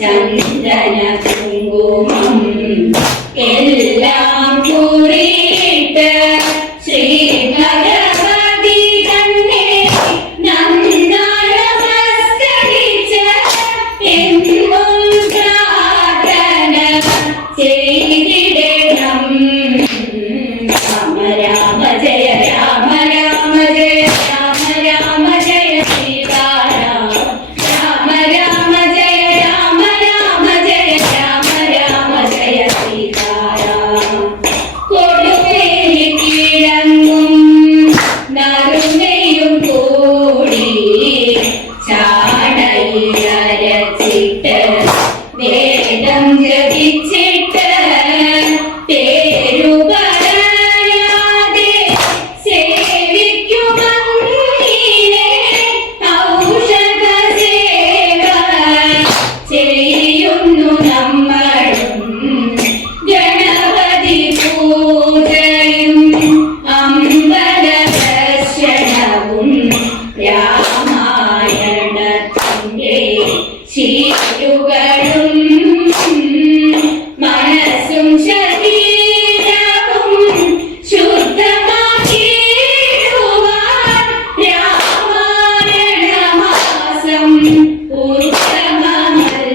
ചന്ദന കുങ്കുമം എല്ലാം കൂറിയിട്ട് ശ്രീ ഭഗവതി തന്നെ നന്നായി നമസ്കരിച്ച് എന്നും പ്രാർത്ഥന ചെയ്തിടണം. രാമ രാമ ജയ രാമ രാമ ജയ രാമ രാമ ജയ സീതാരാം. രാമ രാമ ജയ രാമ രാമ ജയ രാമ രാമ ജയ സീതാരാം. കൊടുവേലി കിഴങ്ങും നറുനെയ്യും കൂടി ചാടയിലരച്ചിട്ട് വേദം ജപിച്ചിട്ട് പേരു പറയാതെ സേവിക്കുമങ്ങിനെ ഔഷധ സേവ ചെയ്യുന്നു നമ്മളും. ഗണപതി പൂജയും അമ്പല ദർശനവും രാമായണത്തിന്റെ ശീലുകളും മനസ്സും ശരീരവും ശുദ്ധമാക്കിയിടുവാൻ രാമായണ മാസം ഉത്തമമല്ലോ.